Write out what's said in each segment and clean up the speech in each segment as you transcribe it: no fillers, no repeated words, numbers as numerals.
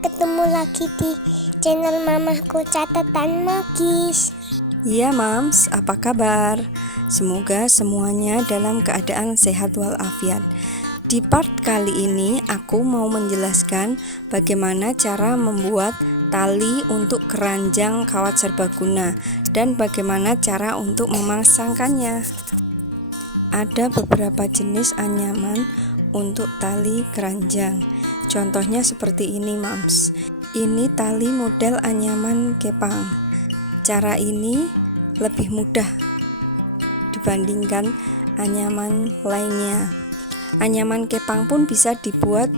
ketemu lagi di channel Mamaku Catatan Magis. Iya Mams, apa kabar? Semoga semuanya dalam keadaan sehat walafiat. Di part kali ini aku mau menjelaskan bagaimana cara membuat tali untuk keranjang kawat serbaguna dan bagaimana cara untuk memasangkannya. Ada beberapa jenis anyaman untuk tali keranjang. Contohnya seperti ini Mams. Ini tali model anyaman kepang. Cara ini lebih mudah dibandingkan anyaman lainnya. Anyaman kepang pun bisa dibuat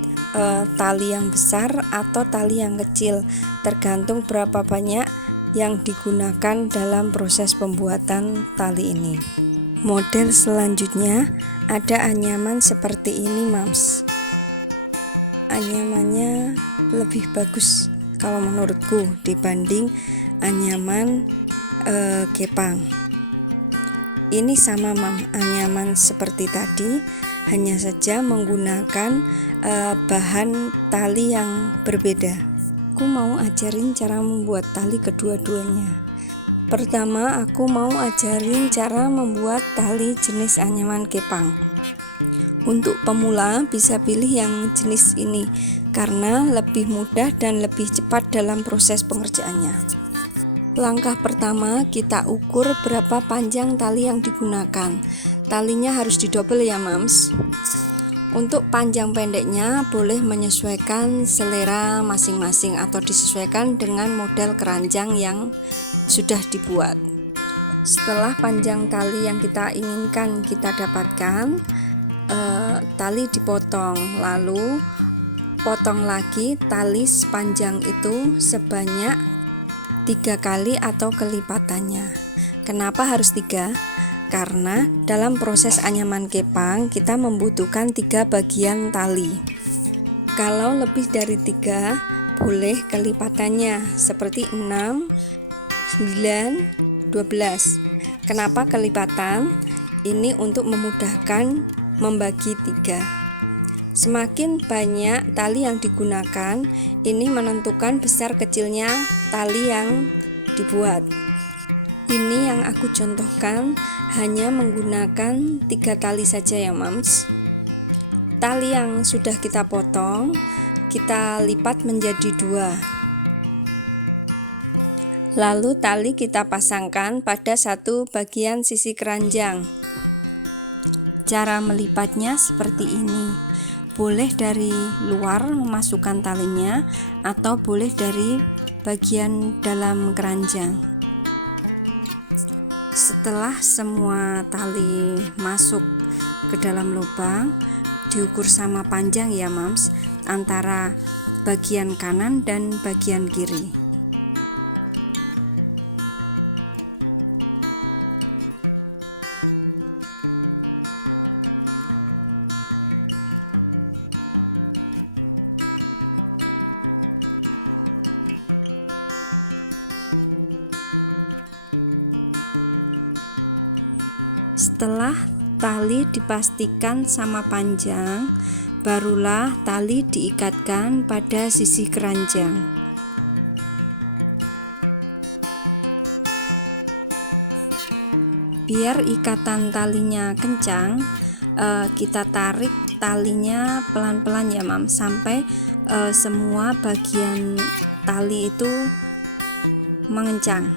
tali yang besar atau tali yang kecil, tergantung berapa banyak yang digunakan dalam proses pembuatan tali ini. Model selanjutnya ada anyaman seperti ini Mams. Anyamannya lebih bagus kalau menurutku dibanding anyaman kepang. Ini sama Mam, anyaman seperti tadi, hanya saja menggunakan bahan tali yang berbeda. Aku mau ajarin cara membuat tali kedua-duanya. Pertama, aku mau ajarin cara membuat tali jenis anyaman kepang. Untuk pemula bisa pilih yang jenis ini karena lebih mudah dan lebih cepat dalam proses pengerjaannya. Langkah pertama, kita ukur berapa panjang tali yang digunakan. Talinya harus didobel ya Mams. Untuk panjang pendeknya boleh menyesuaikan selera masing-masing atau disesuaikan dengan model keranjang yang sudah dibuat. Setelah panjang tali yang kita inginkan kita dapatkan, tali dipotong, lalu potong lagi tali sepanjang itu sebanyak 3 kali atau kelipatannya. Kenapa harus 3? Karena dalam proses anyaman kepang kita membutuhkan 3 bagian tali. Kalau lebih dari 3 boleh kelipatannya seperti 6, 9, 12. Kenapa kelipatan? Ini untuk memudahkan membagi 3. Semakin banyak tali yang digunakan, ini menentukan besar kecilnya tali yang dibuat. Ini yang aku contohkan hanya menggunakan 3 tali saja ya Mams. Tali yang sudah kita potong, kita lipat menjadi 2. Lalu tali kita pasangkan pada satu bagian sisi keranjang. Cara melipatnya seperti ini. Boleh dari luar memasukkan talinya atau boleh dari bagian dalam keranjang. Setelah semua tali masuk ke dalam lubang, diukur sama panjang ya Mams, antara bagian kanan dan bagian kiri. Setelah tali dipastikan sama panjang, barulah tali diikatkan pada sisi keranjang. Biar ikatan talinya kencang, kita tarik talinya pelan-pelan ya Mam, sampai semua bagian tali itu mengencang.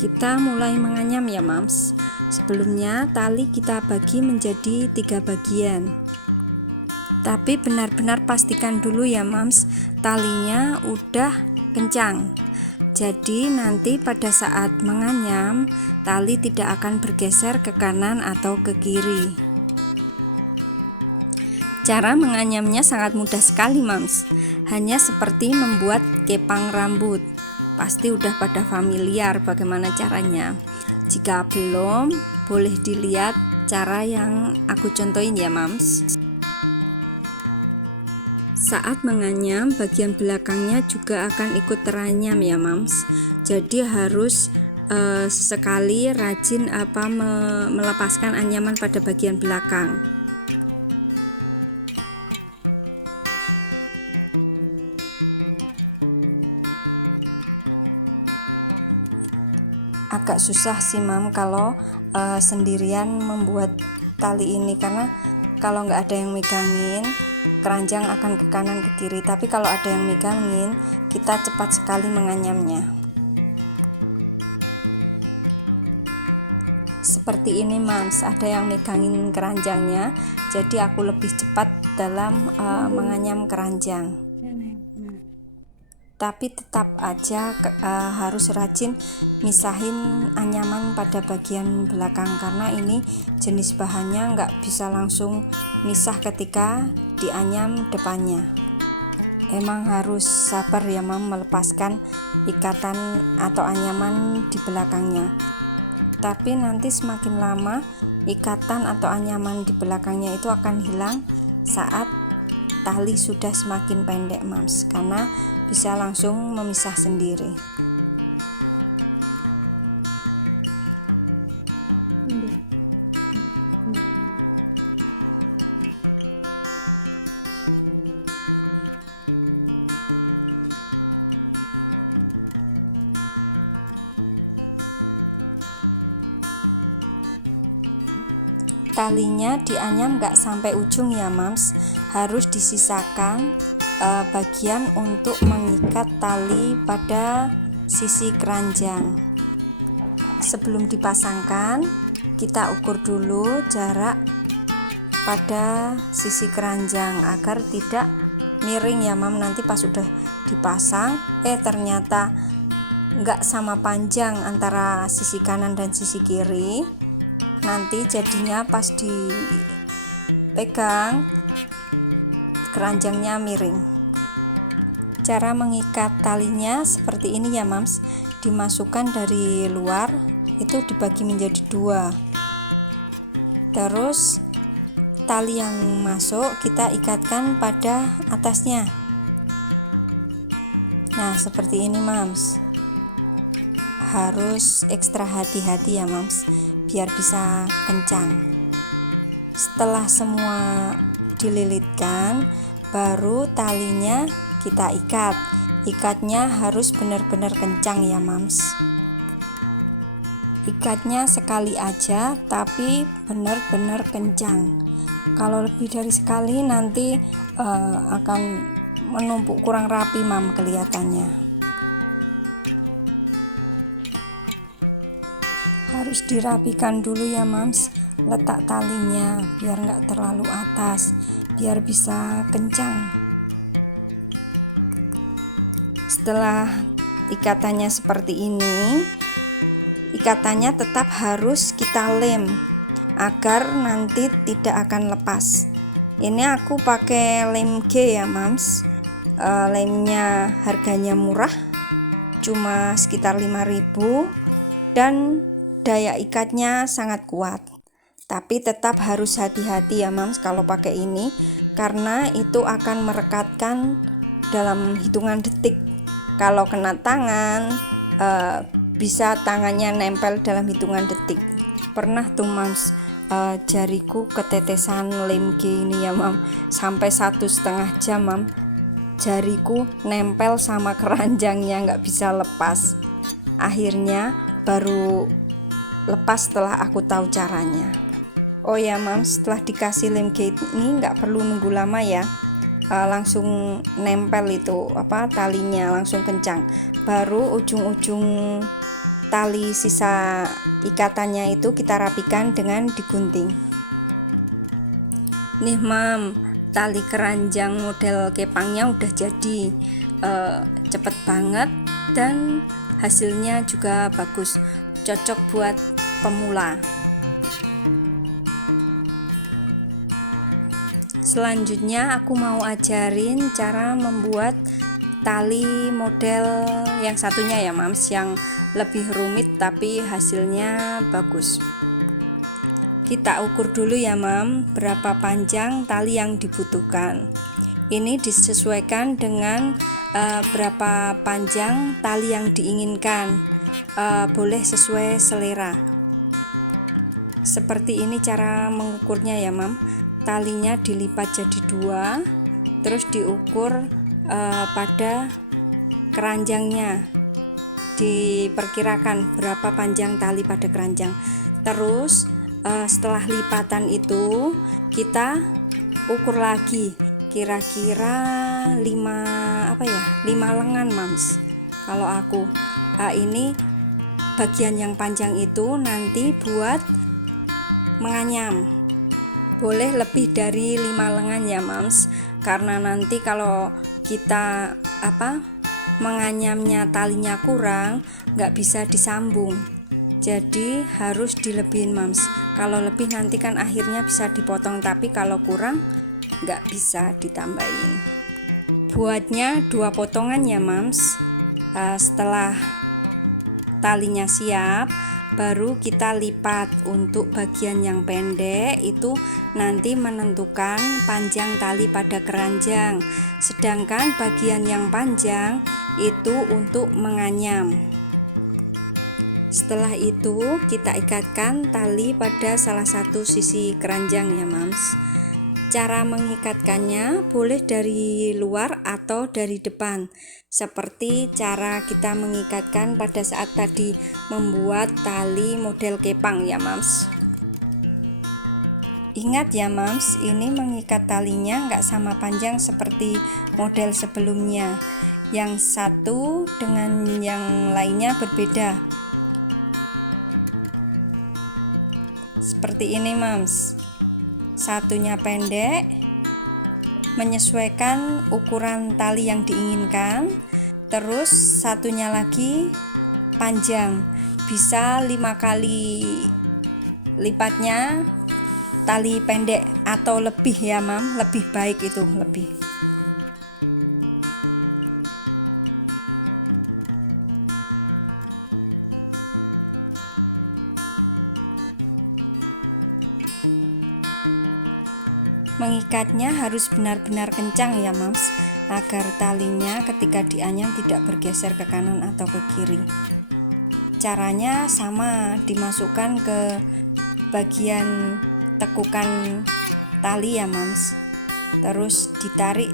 Kita mulai menganyam ya Mams. Sebelumnya tali kita bagi menjadi 3 bagian. Tapi benar-benar pastikan dulu ya Mams, talinya udah kencang. Jadi nanti pada saat menganyam, tali tidak akan bergeser ke kanan atau ke kiri. Cara menganyamnya sangat mudah sekali Mams. Hanya seperti membuat kepang rambut. Pasti udah pada familiar bagaimana caranya. Jika belum, boleh dilihat cara yang aku contohin ya Mams. Saat menganyam, bagian belakangnya juga akan ikut teranyam ya mams. Jadi harus sesekali rajin melepaskan anyaman pada bagian belakang. Agak susah sih mam kalau sendirian membuat tali ini, karena kalau nggak ada yang megangin, keranjang akan ke kanan ke kiri. Tapi kalau ada yang megangin, kita cepat sekali menganyamnya. Seperti ini mams, ada yang megangin keranjangnya, jadi aku lebih cepat dalam menganyam keranjang. Tapi tetap aja harus rajin misahin anyaman pada bagian belakang, karena ini jenis bahannya nggak bisa langsung misah ketika dianyam depannya. Emang harus sabar ya mam melepaskan ikatan atau anyaman di belakangnya. Tapi nanti semakin lama ikatan atau anyaman di belakangnya itu akan hilang saat tali sudah semakin pendek mams, karena bisa langsung memisah sendiri. Talinya dianyam nggak sampai ujung ya mams, harus disisakan bagian untuk mengikat tali pada sisi keranjang. Sebelum dipasangkan, kita ukur dulu jarak pada sisi keranjang agar tidak miring ya mam. Nanti pas udah dipasang ternyata nggak sama panjang antara sisi kanan dan sisi kiri, nanti jadinya pas dipegang keranjangnya miring. Cara mengikat talinya seperti ini ya mams, dimasukkan dari luar, itu dibagi menjadi 2. Terus tali yang masuk kita ikatkan pada atasnya. Nah seperti ini mams, harus ekstra hati-hati ya mams biar bisa kencang. Setelah semua dililitkan, baru talinya kita ikat. Ikatnya harus benar-benar kencang ya mams. Ikatnya sekali aja tapi benar-benar kencang. Kalau lebih dari sekali nanti akan menumpuk kurang rapi mam kelihatannya. Harus dirapikan dulu ya mams letak talinya biar nggak terlalu atas, biar bisa kencang. Setelah ikatannya seperti ini, ikatannya tetap harus kita lem agar nanti tidak akan lepas. Ini aku pakai lem G ya mams. Lemnya harganya murah, cuma sekitar 5.000 dan daya ikatnya sangat kuat. Tapi tetap harus hati-hati ya mams kalau pakai ini, karena itu akan merekatkan dalam hitungan detik. Kalau kena tangan bisa tangannya nempel dalam hitungan detik. Pernah tuh mams jariku ketetesan lem G ini ya mam, sampai 1,5 jam mam jariku nempel sama keranjangnya, nggak bisa lepas. Akhirnya baru lepas setelah aku tahu caranya. Oh ya mam, setelah dikasih lem G ini nggak perlu nunggu lama ya, langsung nempel itu talinya langsung kencang. Baru ujung-ujung tali sisa ikatannya itu kita rapikan dengan digunting. Nih mam, tali keranjang model kepangnya udah jadi, cepet banget dan hasilnya juga bagus, cocok buat pemula. Selanjutnya aku mau ajarin cara membuat tali model yang satunya ya mams, yang lebih rumit tapi hasilnya bagus. Kita ukur dulu ya mam berapa panjang tali yang dibutuhkan. Ini disesuaikan dengan berapa panjang tali yang diinginkan. Boleh sesuai selera. Seperti ini cara mengukurnya ya Mam. Talinya dilipat jadi 2, terus diukur pada keranjangnya, diperkirakan berapa panjang tali pada keranjang. Terus setelah lipatan itu kita ukur lagi, kira-kira 5 lengan Mams. Kalau aku ini bagian yang panjang itu nanti buat menganyam. Boleh lebih dari 5 lengan ya Mams, karena nanti kalau kita menganyamnya talinya kurang, nggak bisa disambung. Jadi harus dilebihin Mams. Kalau lebih nanti kan akhirnya bisa dipotong, tapi kalau kurang nggak bisa ditambahin. Buatnya 2 potongan ya Mams. Setelah talinya siap, baru kita lipat. Untuk bagian yang pendek itu nanti menentukan panjang tali pada keranjang, sedangkan bagian yang panjang itu untuk menganyam. Setelah itu kita ikatkan tali pada salah satu sisi keranjang ya Mams. Cara mengikatkannya boleh dari luar atau dari depan, seperti cara kita mengikatkan pada saat tadi membuat tali model kepang ya Mams. Ingat ya Mams, ini mengikat talinya nggak sama panjang seperti model sebelumnya. Yang satu dengan yang lainnya berbeda. Seperti ini Mams. Satunya pendek, menyesuaikan ukuran tali yang diinginkan. Terus satunya lagi panjang, bisa 5 kali lipatnya tali pendek atau lebih ya Mam, lebih baik itu lebih. Mengikatnya harus benar-benar kencang ya Mams, agar talinya ketika dianyam tidak bergeser ke kanan atau ke kiri. Caranya sama, dimasukkan ke bagian tekukan tali ya Mams, terus ditarik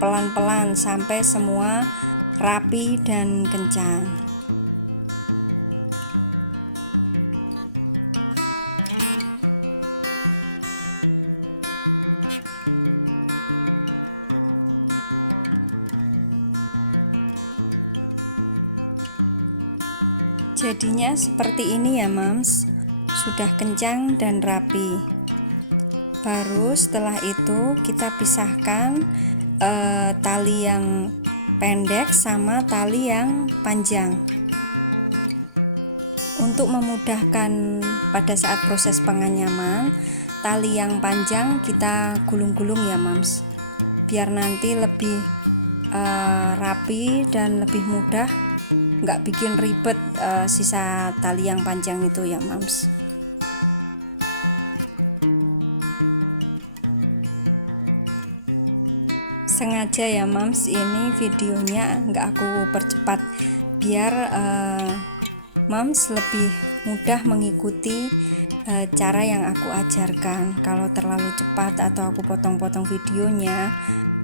pelan-pelan sampai semua rapi dan kencang. Jadinya seperti ini ya Mams, sudah kencang dan rapi. Baru setelah itu kita pisahkan tali yang pendek sama tali yang panjang. Untuk memudahkan pada saat proses penganyaman, tali yang panjang kita gulung-gulung ya Mams, biar nanti lebih rapi dan lebih mudah, nggak bikin ribet sisa tali yang panjang itu ya Mams. Sengaja ya Mams, ini videonya nggak aku percepat biar Mams lebih mudah mengikuti cara yang aku ajarkan. Kalau terlalu cepat atau aku potong-potong videonya,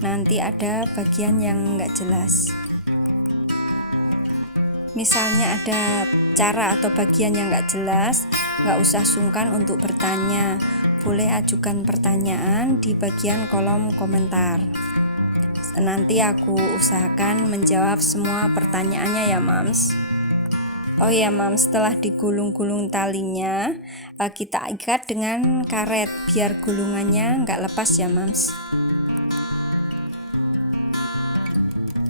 nanti ada bagian yang nggak jelas. Misalnya ada cara atau bagian yang nggak jelas, nggak usah sungkan untuk bertanya. Boleh ajukan pertanyaan di bagian kolom komentar. Nanti aku usahakan menjawab semua pertanyaannya ya Mams. Oh ya Mams, setelah digulung-gulung talinya, kita ikat dengan karet biar gulungannya nggak lepas ya Mams.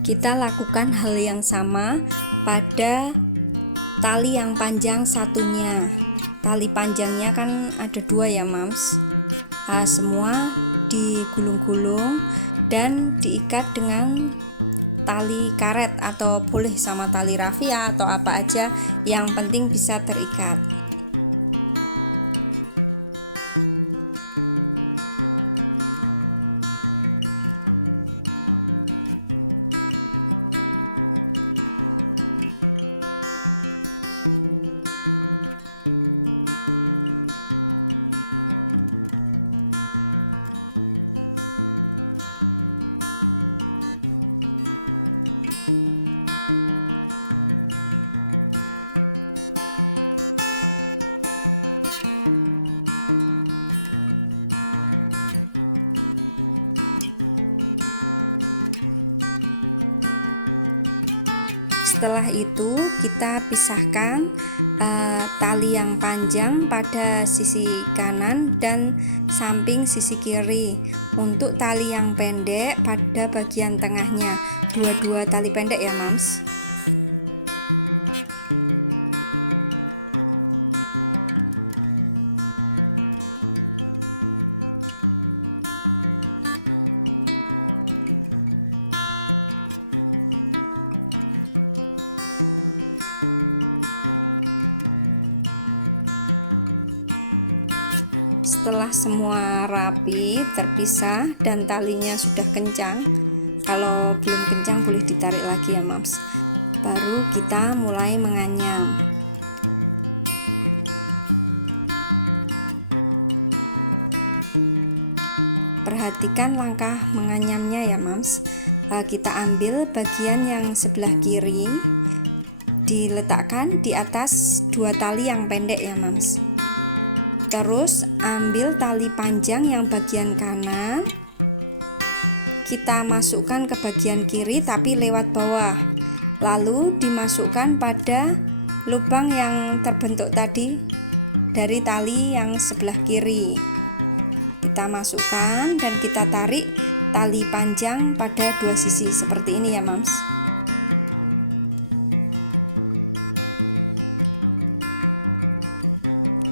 Kita lakukan hal yang sama pada tali yang panjang satunya. Tali panjangnya kan ada 2 ya Mams. Semua digulung-gulung dan diikat dengan tali karet atau boleh sama tali rafia atau apa aja, yang penting bisa terikat. Setelah itu kita pisahkan tali yang panjang pada sisi kanan dan samping sisi kiri. Untuk tali yang pendek pada bagian tengahnya, dua-dua tali pendek ya Mams. Setelah semua rapi, terpisah dan talinya sudah kencang, kalau belum kencang boleh ditarik lagi ya Mams. Baru kita mulai menganyam. Perhatikan langkah menganyamnya ya Mams. Kita ambil bagian yang sebelah kiri, diletakkan di atas dua tali yang pendek ya Mams. Terus ambil tali panjang yang bagian kanan, kita masukkan ke bagian kiri tapi lewat bawah, lalu dimasukkan pada lubang yang terbentuk tadi dari tali yang sebelah kiri. Kita masukkan dan kita tarik tali panjang pada dua sisi seperti ini ya Mams.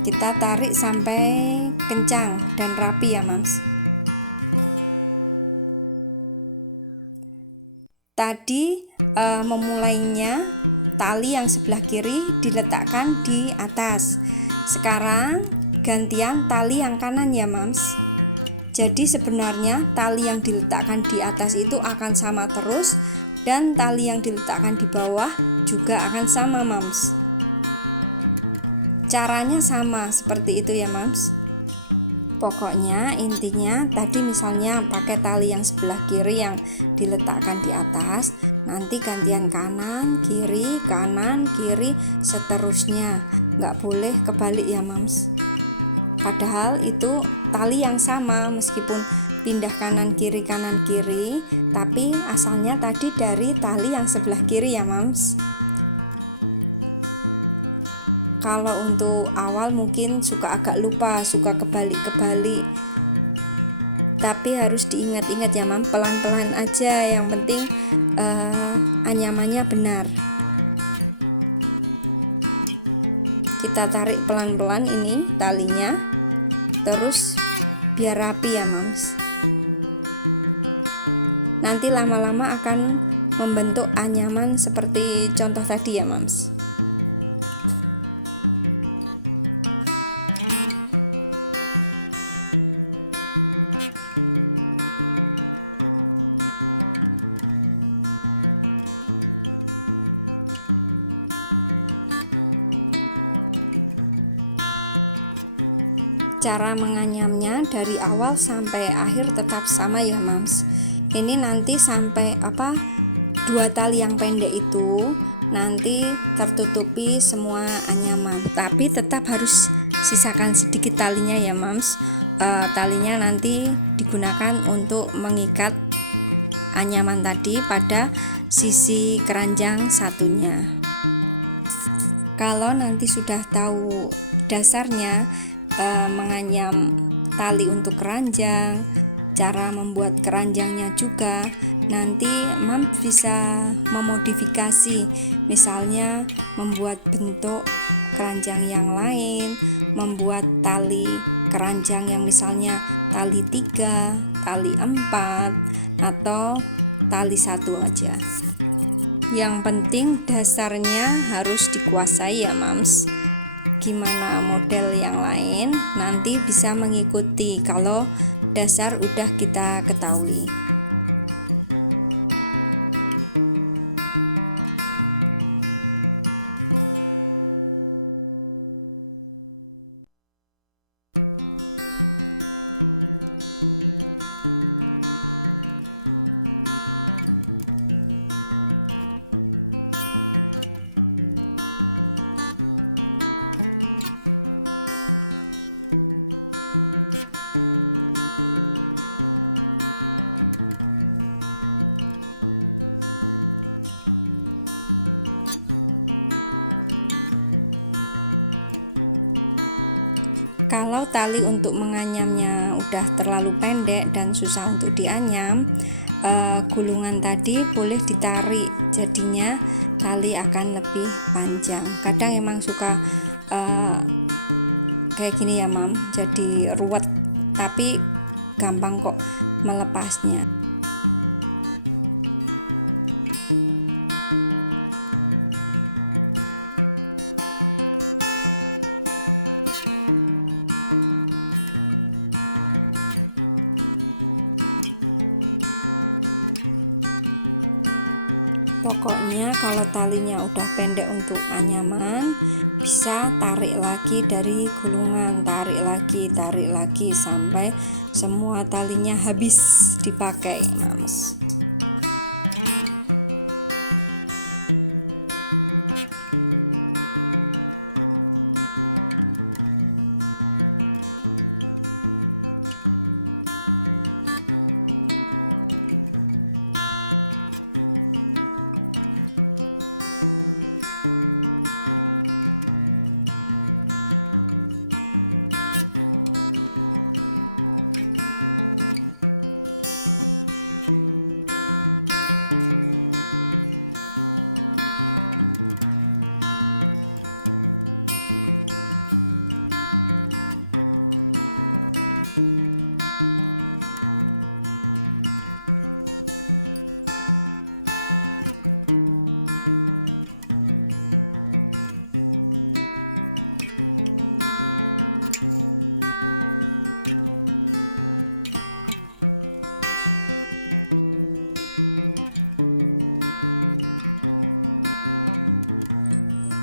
Kita tarik sampai kencang dan rapi ya Mams. Tadi memulainya tali yang sebelah kiri diletakkan di atas. Sekarang gantian tali yang kanan ya Mams. Jadi sebenarnya tali yang diletakkan di atas itu akan sama terus, dan tali yang diletakkan di bawah juga akan sama Mams. Caranya sama seperti itu ya Mams. Pokoknya intinya tadi misalnya pakai tali yang sebelah kiri yang diletakkan di atas, nanti gantian kanan kiri seterusnya, nggak boleh kebalik ya Mams. Padahal itu tali yang sama, meskipun pindah kanan kiri tapi asalnya tadi dari tali yang sebelah kiri ya Mams. Kalau untuk awal mungkin suka agak lupa, suka kebalik-kebalik, tapi harus diingat-ingat ya Mam, pelan-pelan aja, yang penting anyamannya benar. Kita tarik pelan-pelan ini talinya, terus biar rapi ya Mams. Nanti lama-lama akan membentuk anyaman seperti contoh tadi ya Mams. Cara menganyamnya dari awal sampai akhir tetap sama ya Mams. Ini nanti sampai dua tali yang pendek itu nanti tertutupi semua anyaman, tapi tetap harus sisakan sedikit talinya ya Mams. Talinya nanti digunakan untuk mengikat anyaman tadi pada sisi keranjang satunya. Kalau nanti sudah tahu dasarnya, menganyam tali untuk keranjang, cara membuat keranjangnya juga, nanti Mam bisa memodifikasi, misalnya membuat bentuk keranjang yang lain, membuat tali keranjang yang misalnya tali 3, tali 4, atau tali 1 aja. Yang penting dasarnya harus dikuasai ya Mams. Gimana model yang lain nanti bisa mengikuti kalau dasar udah kita ketahui. Kalau tali untuk menganyamnya udah terlalu pendek dan susah untuk dianyam, gulungan tadi boleh ditarik, jadinya tali akan lebih panjang. Kadang emang suka kayak gini ya mam, jadi ruwet, tapi gampang kok melepasnya. Pokoknya kalau talinya udah pendek untuk anyaman, bisa tarik lagi dari gulungan, tarik lagi sampai semua talinya habis dipakai, mams.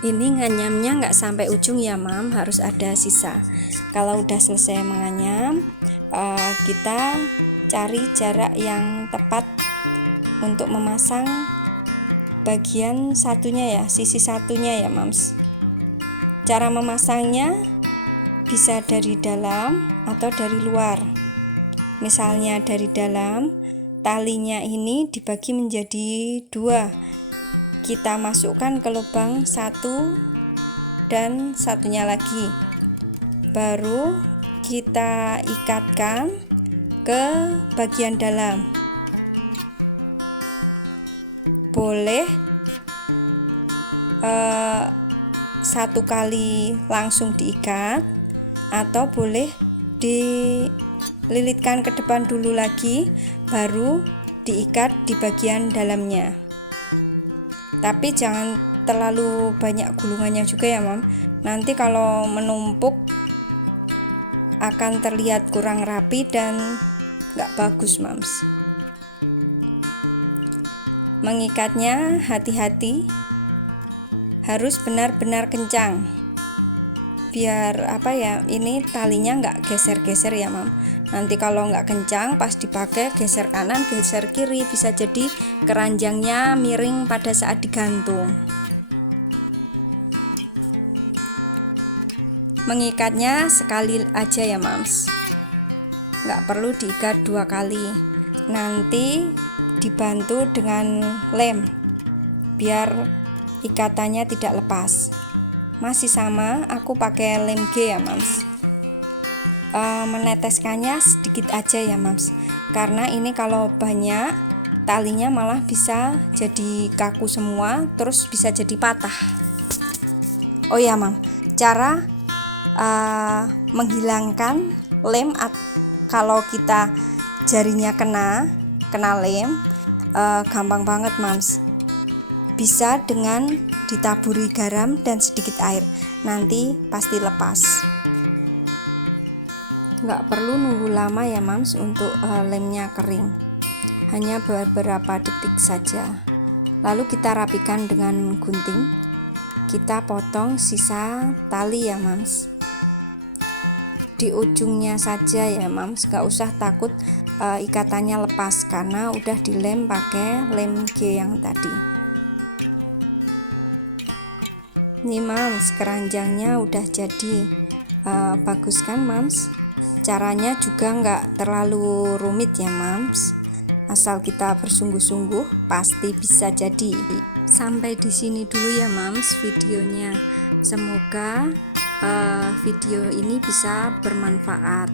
Ini nganyamnya nggak sampai ujung ya mam, harus ada sisa. Kalau udah selesai menganyam, kita cari jarak yang tepat untuk memasang bagian satunya ya, sisi satunya ya mams. Cara memasangnya bisa dari dalam atau dari luar. Misalnya dari dalam, talinya ini dibagi menjadi 2. Kita masukkan ke lubang satu dan satunya lagi, baru kita ikatkan ke bagian dalam. Boleh satu kali langsung diikat, atau boleh dililitkan ke depan dulu lagi, baru diikat di bagian dalamnya. Tapi jangan terlalu banyak gulungannya juga ya mam, nanti kalau menumpuk akan terlihat kurang rapi dan gak bagus mams. Mengikatnya hati-hati, harus benar-benar kencang, biar ini talinya nggak geser-geser ya mam. Nanti kalau nggak kencang pas dipakai, geser kanan geser kiri, bisa jadi keranjangnya miring pada saat digantung. Mengikatnya sekali aja ya mams, nggak perlu diikat 2 kali. Nanti dibantu dengan lem biar ikatannya tidak lepas. Masih sama, aku pakai lem G ya mams. Meneteskannya sedikit aja ya mams, karena ini kalau banyak talinya malah bisa jadi kaku semua, terus bisa jadi patah. Oh ya mam, cara menghilangkan lem kalau kita jarinya kena lem, gampang banget mams. Bisa dengan ditaburi garam dan sedikit air, nanti pasti lepas. Nggak perlu nunggu lama ya mams untuk lemnya kering, hanya beberapa detik saja. Lalu kita rapikan dengan gunting, kita potong sisa tali ya mams, di ujungnya saja ya mams, nggak usah takut ikatannya lepas karena udah dilem pakai lem G yang tadi. Nih mams, keranjangnya udah jadi. Bagus kan mams? Caranya juga nggak terlalu rumit ya mams, asal kita bersungguh-sungguh pasti bisa jadi. Sampai di sini dulu ya mams videonya. Semoga video ini bisa bermanfaat.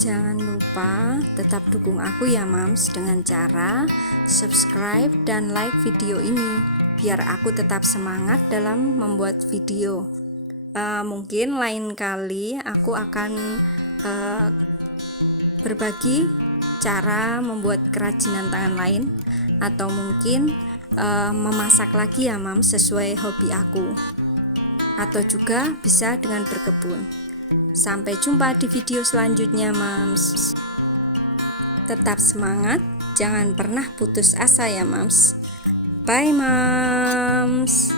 Jangan lupa tetap dukung aku ya Mams dengan cara subscribe dan like video ini biar aku tetap semangat dalam membuat video. Mungkin lain kali aku akan berbagi cara membuat kerajinan tangan lain, atau mungkin memasak lagi ya Mams sesuai hobi aku, atau juga bisa dengan berkebun. Sampai jumpa di video selanjutnya Mams. Tetap semangat, jangan pernah putus asa ya Mams. Bye Mams.